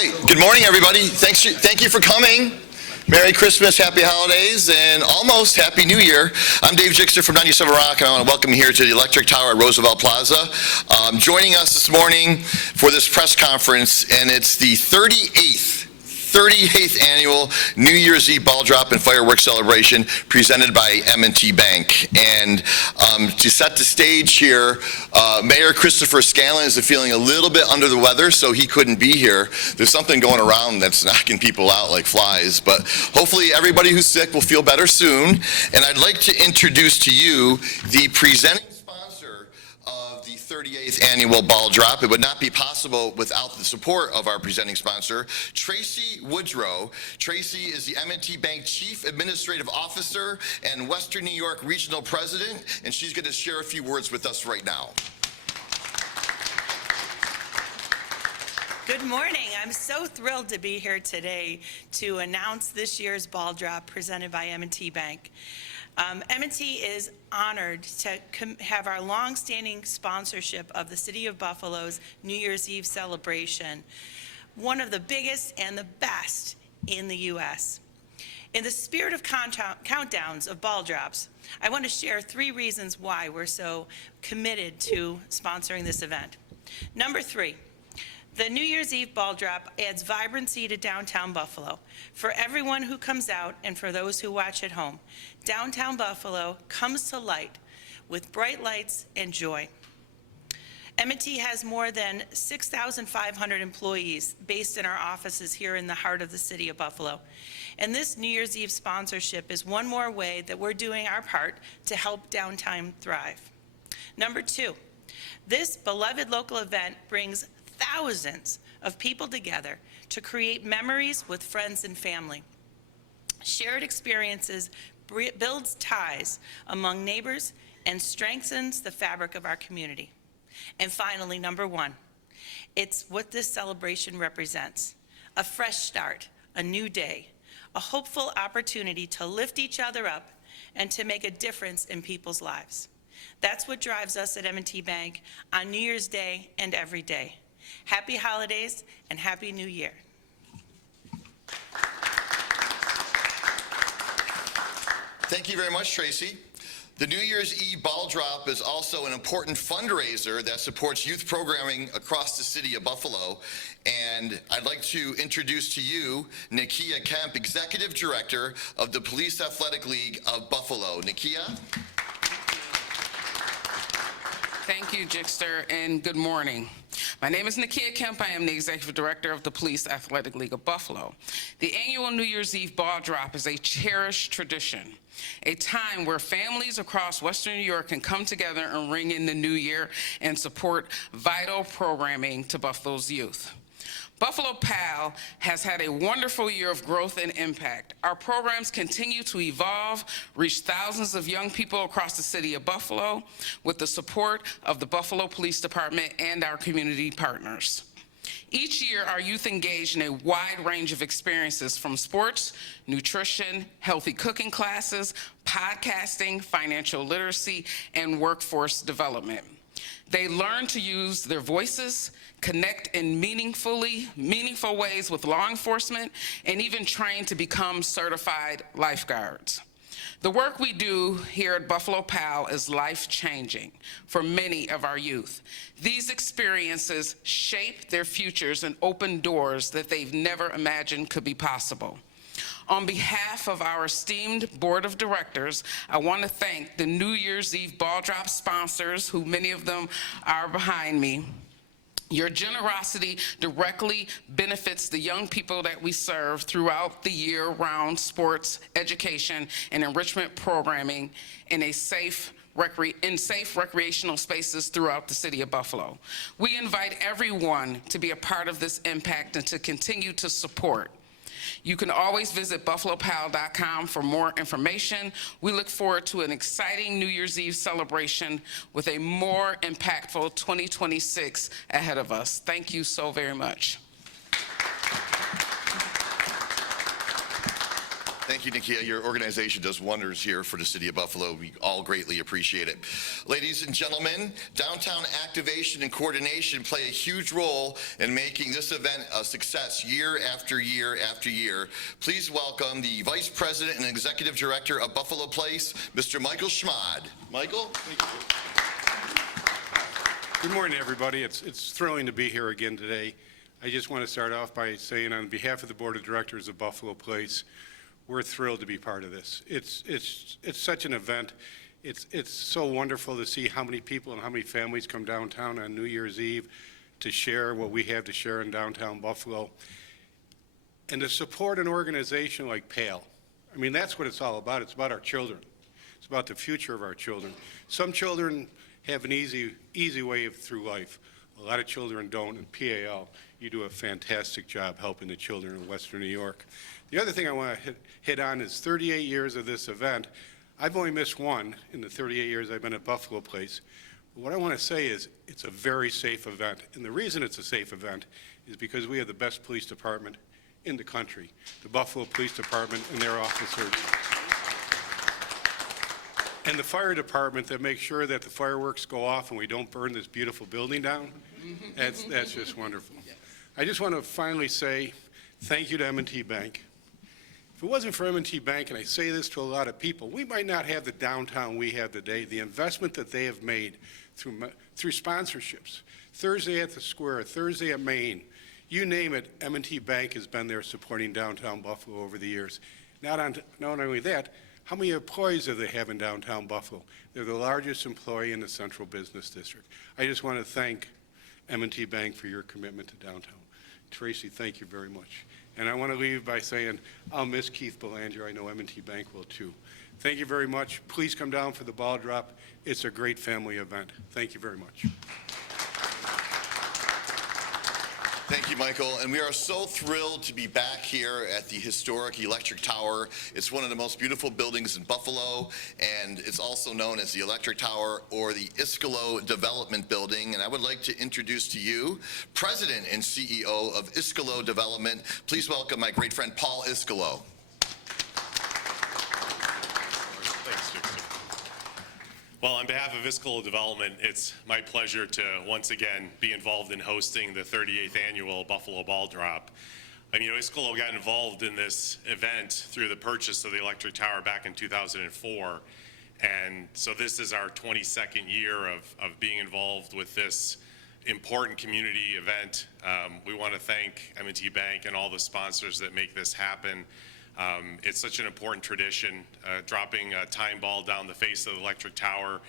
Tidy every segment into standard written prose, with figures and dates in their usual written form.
Good morning, everybody. Thank you for coming. Merry Christmas, Happy Holidays, and almost Happy New Year. I'm Dave Jixter from 97 Rock, and I want to welcome you here to the Electric Tower at Roosevelt Plaza. Joining us this morning for this press conference, and it's the 38th annual New Year's Eve ball drop and fireworks celebration presented by M&T Bank. And to set the stage here, Mayor Christopher Scanlon is feeling a little bit under the weather, so he couldn't be here. There's something going around that's knocking people out like flies, but hopefully everybody who's sick will feel better soon. And I'd like to introduce to you the presenting 38th annual ball drop. It would not be possible without the support of our presenting sponsor, Tracy Woodrow. Tracy is the M&T Bank Chief Administrative Officer and Western New York Regional President, and she's going to share a few words with us right now. Good morning. I'm so thrilled to be here today to announce this year's ball drop presented by M&T Bank. M&T is honored to have our long-standing sponsorship of the City of Buffalo's New Year's Eve celebration, one of the biggest and the best in the U.S. In the spirit of countdowns of ball drops, I want to share 3 reasons why we're so committed to sponsoring this event. Number 3. The New Year's Eve ball drop adds vibrancy to downtown Buffalo. For everyone who comes out and for those who watch at home, downtown Buffalo comes to light with bright lights and joy. M&T has more than 6,500 employees based in our offices here in the heart of the city of Buffalo. And this New Year's Eve sponsorship is one more way that we're doing our part to help downtown thrive. Number 2, this beloved local event brings thousands of people together to create memories with friends and family. Shared experiences builds ties among neighbors and strengthens the fabric of our community. And finally, number 1, it's what this celebration represents: a fresh start, a new day, a hopeful opportunity to lift each other up and to make a difference in people's lives. That's what drives us at M&T Bank on New Year's Day and every day. Happy holidays and Happy New Year. Thank you very much, Tracy. The New Year's Eve ball drop is also an important fundraiser that supports youth programming across the city of Buffalo. And I'd like to introduce to you Nakia Kemp, Executive Director of the Police Athletic League of Buffalo. Nakia? Thank you, Jixter, and good morning. My name is Nakia Kemp. I am the Executive Director of the Police Athletic League of Buffalo. The annual New Year's Eve ball drop is a cherished tradition, a time where families across Western New York can come together and ring in the new year and support vital programming to Buffalo's youth. Buffalo PAL has had a wonderful year of growth and impact. Our programs continue to evolve, reach thousands of young people across the city of Buffalo with the support of the Buffalo Police Department and our community partners. Each year, our youth engage in a wide range of experiences from sports, nutrition, healthy cooking classes, podcasting, financial literacy, and workforce development. They learn to use their voices, connect in meaningful ways with law enforcement, and even train to become certified lifeguards. The work we do here at Buffalo PAL is life-changing for many of our youth. These experiences shape their futures and open doors that they've never imagined could be possible. On behalf of our esteemed board of directors, I want to thank the New Year's Eve ball drop sponsors, who many of them are behind me. Your generosity directly benefits the young people that we serve throughout the year-round sports, education, and enrichment programming in safe recreational spaces throughout the city of Buffalo. We invite everyone to be a part of this impact and to continue to support. You can always visit buffalopal.com for more information. We look forward to an exciting New Year's Eve celebration with a more impactful 2026 ahead of us. Thank you so very much. Thank you, Nakia. Your organization does wonders here for the city of Buffalo. We all greatly appreciate it. Ladies and gentlemen, downtown activation and coordination play a huge role in making this event a success year after year after year. Please welcome the Vice President and Executive Director of Buffalo Place, Mr. Michael Schmad. Michael? Thank you. Good morning, everybody. It's thrilling to be here again today. I just want to start off by saying on behalf of the Board of Directors of Buffalo Place, we're thrilled to be part of this. It's such an event. It's so wonderful to see how many people and how many families come downtown on New Year's Eve to share what we have to share in downtown Buffalo. And to support an organization like PAL. I mean, that's what it's all about. It's about our children. It's about the future of our children. Some children have an easy way through life. A lot of children don't, and PAL, you do a fantastic job helping the children in Western New York. The other thing I want to hit on is 38 years of this event. I've only missed one in the 38 years I've been at Buffalo Place. But what I want to say is it's a very safe event. And the reason it's a safe event is because we have the best police department in the country, the Buffalo Police Department and their officers. And the fire department that makes sure that the fireworks go off and we don't burn this beautiful building down. That's just wonderful. I just want to finally say thank you to M&T Bank. If it wasn't for M&T Bank, and I say this to a lot of people, we might not have the downtown we have today. The investment that they have made through sponsorships, Thursday at the Square, Thursday at Main, you name it, M&T Bank has been there supporting downtown Buffalo over the years. Not only that, how many employees do they have in downtown Buffalo? They're the largest employee in the Central Business District. I just want to thank M&T Bank for your commitment to downtown. Tracy, thank you very much. And I want to leave by saying I'll miss Keith Belanger. I know M&T Bank will too. Thank you very much. Please come down for the ball drop. It's a great family event. Thank you very much. Thank you, Michael. And we are so thrilled to be back here at the historic Electric Tower. It's one of the most beautiful buildings in Buffalo, and it's also known as the Electric Tower or the Iskolo Development Building. And I would like to introduce to you President and CEO of Iskolo Development. Please welcome my great friend, Paul Iskolo. Thanks, Dixon. Well, on behalf of Iskolo Development, it's my pleasure to once again be involved in hosting the 38th annual Buffalo Ball Drop. Iskolo got involved in this event through the purchase of the Electric Tower back in 2004. And so this is our 22nd year of being involved with this important community event. We want to thank M&T Bank and all the sponsors that make this happen. It's such an important tradition, dropping a time ball down the face of the Electric Tower.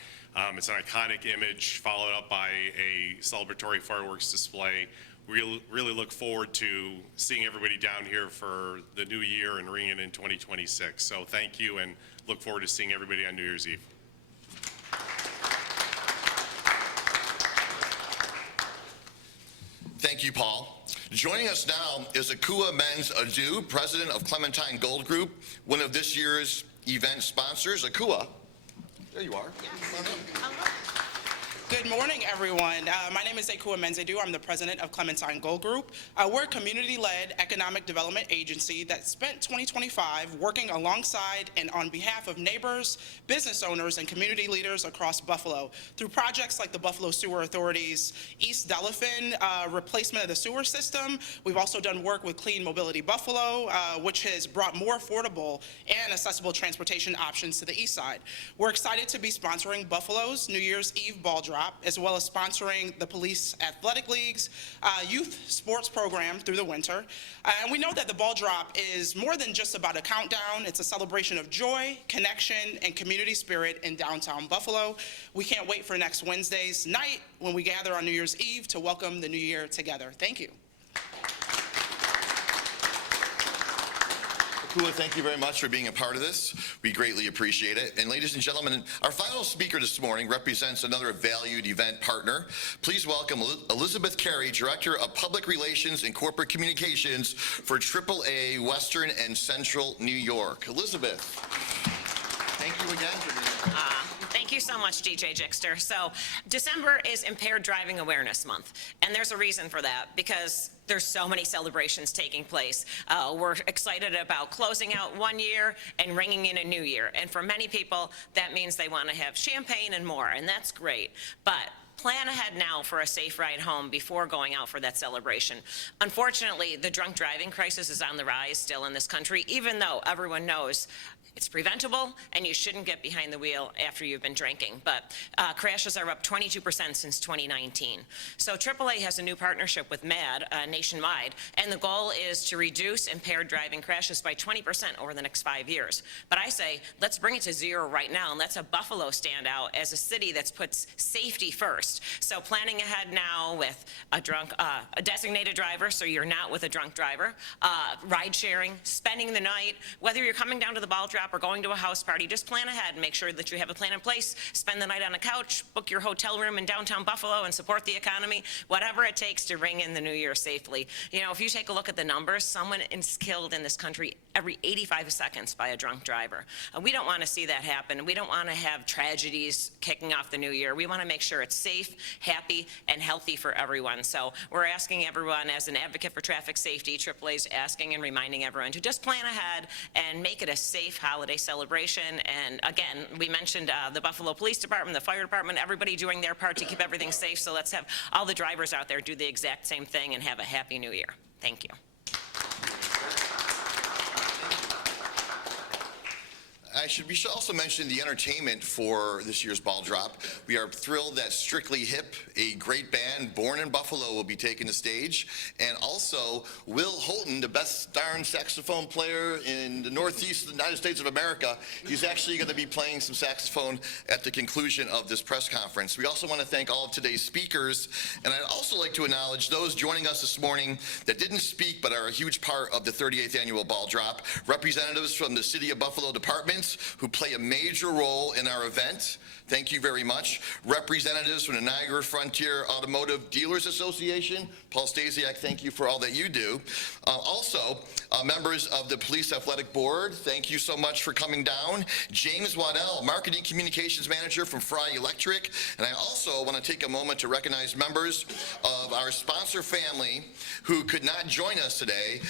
It's an iconic image followed up by a celebratory fireworks display. We really look forward to seeing everybody down here for the new year and ringing in 2026. So thank you, and look forward to seeing everybody on New Year's Eve. Thank you, Paul. Joining us now is Akua Men's Adu, president of Clementine Gold Group, one of this year's event sponsors. Akua, there you are. Good morning, everyone. My name is Akua Menzadu. I'm the president of Clementine Gold Group. We're a community-led economic development agency that spent 2025 working alongside and on behalf of neighbors, business owners, and community leaders across Buffalo through projects like the Buffalo Sewer Authority's East Delavan replacement of the sewer system. We've also done work with Clean Mobility Buffalo, which has brought more affordable and accessible transportation options to the east side. We're excited to be sponsoring Buffalo's New Year's Eve ball drop, as well as sponsoring the Police Athletic League's youth sports program through the winter. And we know that the ball drop is more than just about a countdown. It's a celebration of joy, connection, and community spirit in downtown Buffalo. We can't wait for next Wednesday's night when we gather on New Year's Eve to welcome the new year together. Thank you. Akua, thank you very much for being a part of this. We greatly appreciate it. And ladies and gentlemen, our final speaker this morning represents another valued event partner. Please welcome Elizabeth Carey, Director of Public Relations and Corporate Communications for AAA Western and Central New York. Elizabeth, thank you again for being here. Thank you so much, DJ Jixter. So December is Impaired Driving Awareness Month, and there's a reason for that, because there's so many celebrations taking place. We're excited about closing out one year and ringing in a new year. And for many people, that means they want to have champagne and more, and that's great. But plan ahead now for a safe ride home before going out for that celebration. Unfortunately, the drunk driving crisis is on the rise still in this country, even though everyone knows it's preventable and you shouldn't get behind the wheel after you've been drinking. But crashes are up 22% since 2019. So AAA has a new partnership with MAD nationwide, and the goal is to reduce impaired driving crashes by 20% over the next 5 years. But I say, let's bring it to zero right now, and let's have Buffalo stand out as a city that puts safety first. So planning ahead now with a designated driver, so you're not with a drunk driver, ride sharing, spending the night, whether you're coming down to the ball drop or going to a house party, just plan ahead and make sure that you have a plan in place. Spend the night on a couch, book your hotel room in downtown Buffalo, and support the economy, whatever it takes to ring in the new year safely. You know, if you take a look at the numbers, someone is killed in this country every 85 seconds by a drunk driver. We don't want to see that happen. We don't want to have tragedies kicking off the new year. We want to make sure it's safe, happy, and healthy for everyone. So we're asking everyone, as an advocate for traffic safety, AAA's asking and reminding everyone to just plan ahead and make it a safe holiday celebration. And again, we mentioned the Buffalo Police Department, the Fire Department, everybody doing their part to keep everything safe. So let's have all the drivers out there do the exact same thing and have a happy new year. Thank you. We should also mention the entertainment for this year's ball drop. We are thrilled that Strictly Hip, a great band born in Buffalo, will be taking the stage. And also, Will Houghton, the best darn saxophone player in the Northeast of the United States of America, he's actually going to be playing some saxophone at the conclusion of this press conference. We also want to thank all of today's speakers, and I'd also like to acknowledge those joining us this morning that didn't speak but are a huge part of the 38th annual ball drop. Representatives from the City of Buffalo departments who play a major role in our event. Thank you very much. Representatives from the Niagara Frontier Automotive Dealers Association. Paul Stasiak, thank you for all that you do. Also, members of the Police Athletic Board, thank you so much for coming down. James Waddell, Marketing Communications Manager from Fry Electric. And I also want to take a moment to recognize members of our sponsor family who could not join us today,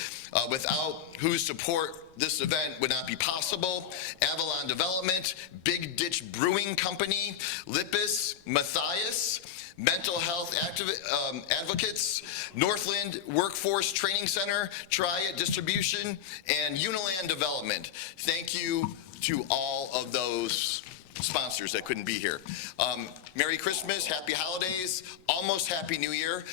without whose support this event would not be possible. Avalon Development, Big Ditch Brewing Company, Lippis, Matthias, Mental Health Advocates, Northland Workforce Training Center, Triad Distribution, and Uniland Development. Thank you to all of those sponsors that couldn't be here. Merry Christmas, Happy Holidays, almost Happy New Year.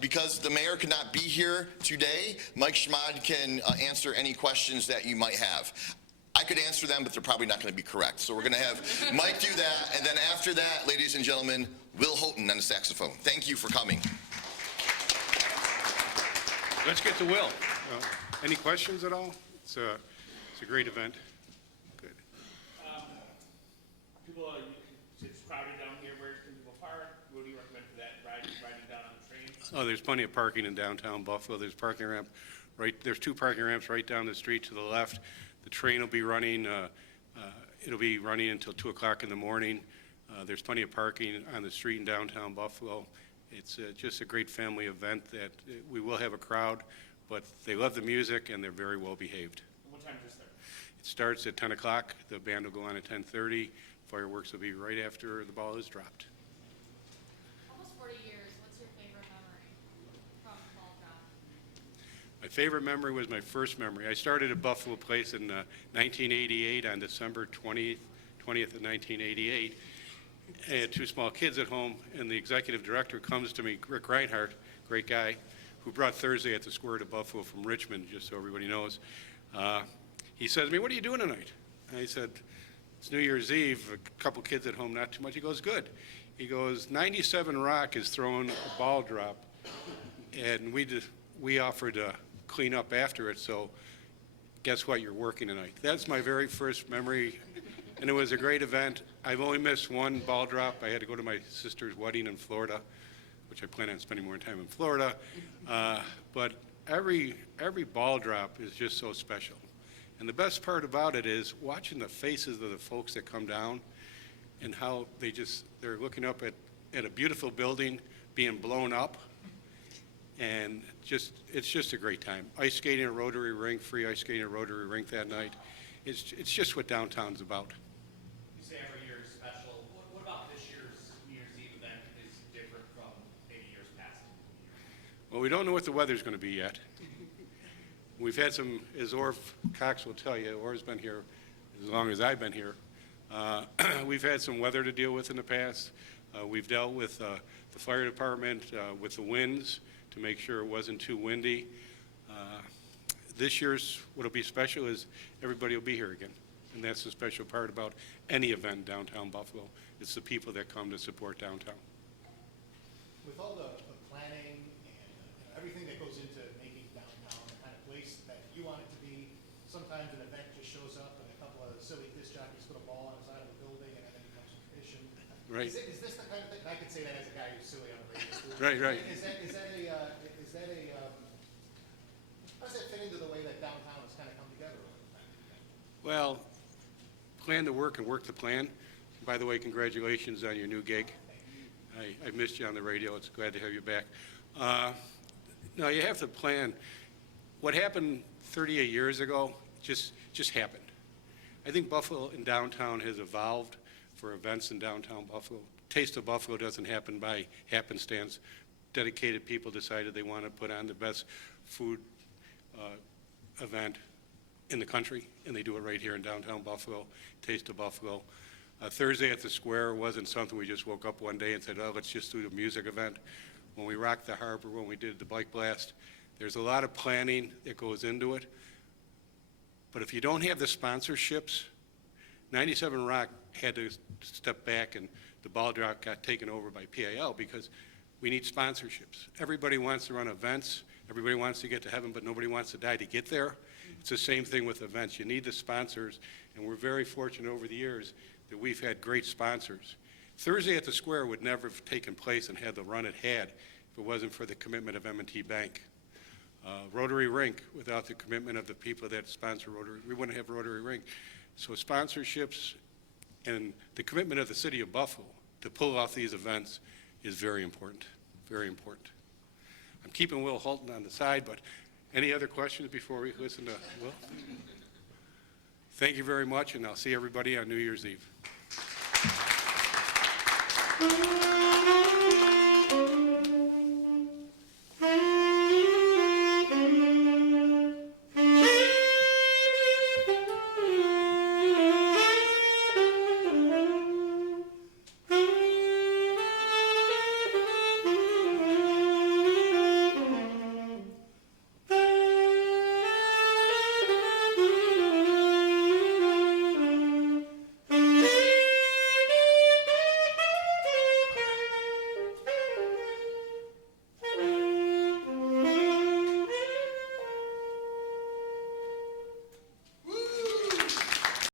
Because the mayor could not be here today, Mike Schmad can answer any questions that you might have. I could answer them, but they're probably not going to be correct. So we're going to have Mike do that, and then after that, ladies and gentlemen, Will Houghton on the saxophone. Thank you for coming. Let's get to Will. Any questions at all? It's a great event. Good. It's crowded down here. Where can people park? What do you recommend for that? Riding down on the train? Oh, there's plenty of parking in downtown Buffalo. There's parking ramp there's two parking ramps right down the street to the left. The train will be running, it'll be running until 2 o'clock in the morning. There's plenty of parking on the street in downtown Buffalo. It's just a great family event that we will have a crowd, but they love the music and they're very well behaved. What time does it start? It starts at 10 o'clock. The band will go on at 10:30. Fireworks will be right after the ball is dropped. Almost 40 years, what's your favorite memory from the ball drop? My favorite memory was my first memory. I started at Buffalo Place in 1988 on December 20th of 1988. I had two small kids at home, and the executive director comes to me, Rick Reinhardt, great guy, who brought Thursday at the Square to Buffalo from Richmond, just so everybody knows. He says to me, "What are you doing tonight?" And I said, "It's New Year's Eve, a couple kids at home, not too much." He goes, "Good." He goes, 97 Rock is throwing a ball drop, and we offered to clean up after it, so guess what, you're working tonight. That's my very first memory, and it was a great event. I've only missed one ball drop. I had to go to my sister's wedding in Florida, which I plan on spending more time in Florida, but every ball drop is just so special. And the best part about it is watching the faces of the folks that come down and how they're looking up at a beautiful building being blown up, and it's just a great time. Ice skating at Rotary Rink, free ice skating at Rotary Rink that night. It's just what downtown's about. You say every year is special. What about this year's New Year's Eve event is different from maybe years past? Well, we don't know what the weather's going to be yet. We've had some, as Orv Cox will tell you, Orv's been here as long as I've been here. We've had some weather to deal with in the past. We've dealt with the fire department, with the winds, to make sure it wasn't too windy. This year's, what'll be special is everybody will be here again. And that's the special part about any event in downtown Buffalo. It's the people that come to support downtown. With all the planning and everything that goes into making downtown the kind of place that you want it to be, sometimes an event just shows up and a couple of silly disc jockeys put a ball on the side of a building and then it becomes a tradition. Right. Is this the kind of thing, and I could say that as a guy who's silly on the radio too. Right. Is that how does that fit into the way that downtown has kind of come together? Well, plan the work and work the plan. By the way, congratulations on your new gig. I missed you on the radio. It's glad to have you back. No, you have to plan. What happened 38 years ago just happened. I think Buffalo and downtown has evolved for events in downtown Buffalo. Taste of Buffalo doesn't happen by happenstance. Dedicated people decided they want to put on the best food event in the country, and they do it right here in downtown Buffalo, Taste of Buffalo. Thursday at the Square wasn't something we just woke up one day and said, oh, let's just do a music event. When we rocked the harbor, when we did the bike blast, there's a lot of planning that goes into it. But if you don't have the sponsorships, 97 Rock had to step back and the ball drop got taken over by PAL because we need sponsorships. Everybody wants to run events. Everybody wants to get to heaven, but nobody wants to die to get there. It's the same thing with events. You need the sponsors, and we're very fortunate over the years that we've had great sponsors. Thursday at the Square would never have taken place and had the run it had if it wasn't for the commitment of M&T Bank. Rotary Rink, without the commitment of the people that sponsor Rotary, we wouldn't have Rotary Rink. So sponsorships and the commitment of the city of Buffalo to pull off these events is very important, very important. I'm keeping Will Holton on the side, but any other questions before we listen to Will? Thank you very much, and I'll see everybody on New Year's Eve.